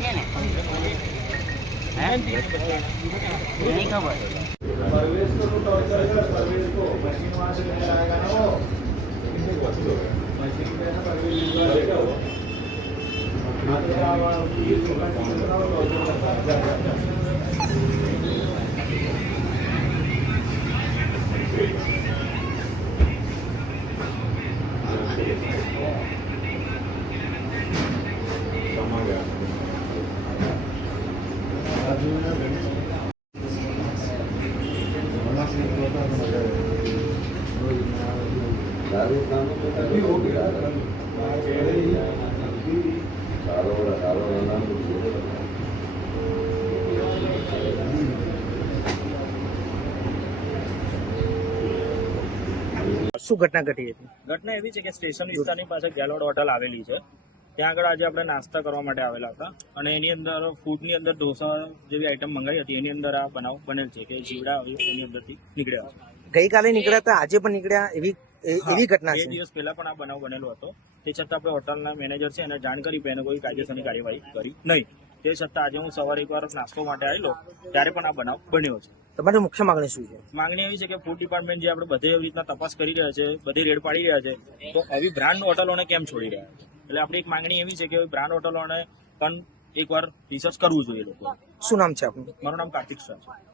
नहीं खबर परवेज को तो टॉर्चर कर परवेज को मशीन वहां से लेकर आएगा ना वो मशीन पे ना परवेज यूज करेगा वो हाँ तो आप पुलिस को कंटिन्यू कराओ टॉर्चर करता है શું ઘટના ઘટી હતી? ઘટના એવી છે કે સ્ટેશન વિસ્તારની પાસે ગેલોડ હોટલ આવેલી છે. ત્યાં આગળ આજે આપણે નાસ્તા કરવા માટે આવેલા હતા. અને એની અંદર ફૂડની અંદર ઢોસા જેવી આઈટમ મંગાવી હતી. એની અંદર આ બનાવ બનેલ છે કે જીવડા એની અંદરથી નીકળ્યા છે ગઈકાલે નીકળ્યા હતા આજે પણ નીકળ્યા એવી એવી ઘટના બે છે. દિવસ પહેલા પણ આ બનાવ બનેલો હતો. તે છતાં આપણે હોટલના મેનેજર છે એને જાણ કરી એને કોઈ કાયદેસરની કાર્યવાહી કરી નહીં. તે છતાં આજે હું સવારે એકવાર નાસ્તો માટે આવેલો ત્યારે પણ આ બનાવ બન્યો છે. તમારી મુખ્ય માંગણી શું છે? માંગણી એવી છે કે ફૂડ ડિપાર્ટમેન્ટ જે આપણે બધે એવી રીતના તપાસ કરી રહ્યા છે બધી રેડ પાડી રહ્યા છે તો આવી બ્રાન્ડ હોટલોને કેમ છોડી રહ્યા છે? એટલે આપણી એક માંગણી એવી છે કે બ્રાન્ડ હોટલોને પણ એકવાર રિસર્ચ કરવું જોઈએ લોકો. શું નામ છે આપનું? મારું નામ કાર્તિક શાહ છે